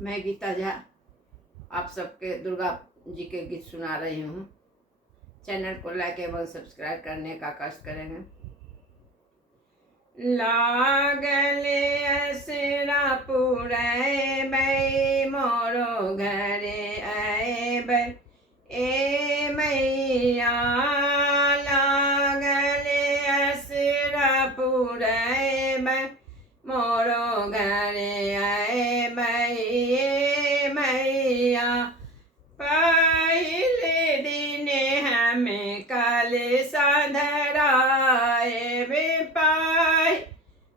मैं गीता झा आप सबके दुर्गा जी के गीत सुना रही हूँ। चैनल को लाइक एवं सब्सक्राइब करने का कष्ट करेंगे। लागले असरा पुरै बै मोरो घरे आए ए मैया। लागले असरा पुरै बै मोरो घरे आए ए मैया। पहले दिन हमें कल साधराए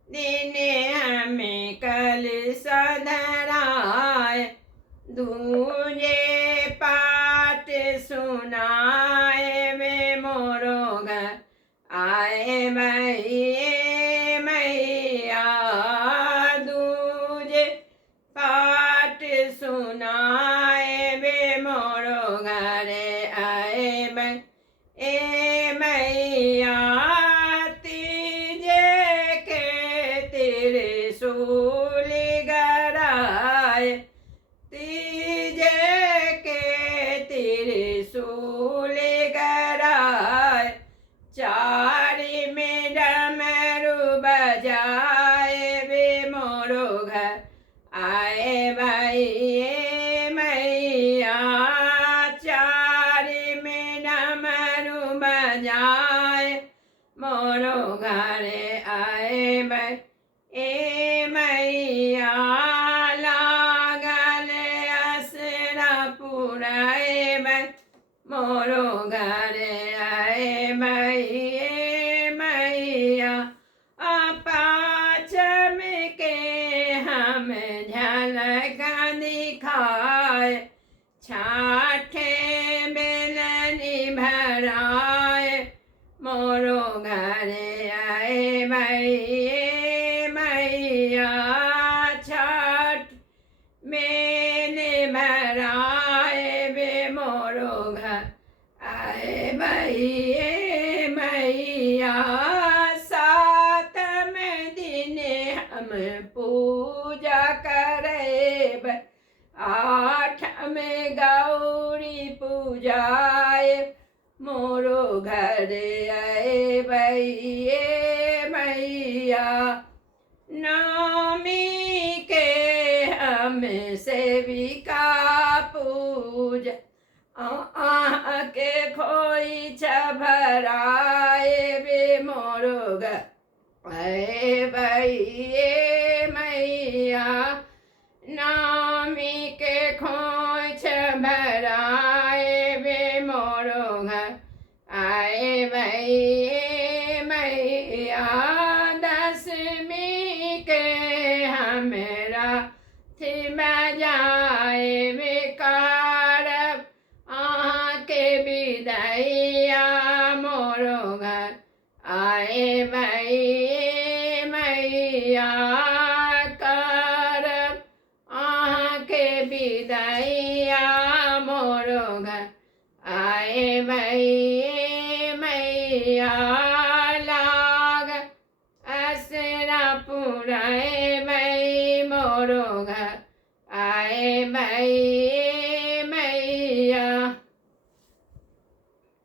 दिन हमें कल साधराए। दूजे पाठ सुनाए वे मोरो घर आए मैया। दूजे पाठ सुनाए वे मोरो घरे आए ए मैया। तीजे के त्रिशूल गराए, तीजे के त्रिशूल गराए। चारि में डमरू बजाए वे मोरो घर आए मैया। चारि में डमरू बजाए मोरो घरे आए ए मैया। लागल असरा पुरै मोरो घरे आए मैया। पाँचम के हम झलक दिखाए, छाठे बेलनी भराए मोरो घरे आए मैया। छठ बेल भराए वे मोरो घर आए मैया। सातम दिन हम पूजा करे, आठम गौरी पूजाए मोरो घर आए मैया। नवमी के हम सेविका पूजा के खोई भराए वे मोरो घर आए मैया। नवमी के खोई भराए वे मोरो घर आए मैया। दसवीं के हमरा थी बजाए वे कारब के विदैया मोरो घर आए मैया। करब के विदैया मोरो घर आए मैया।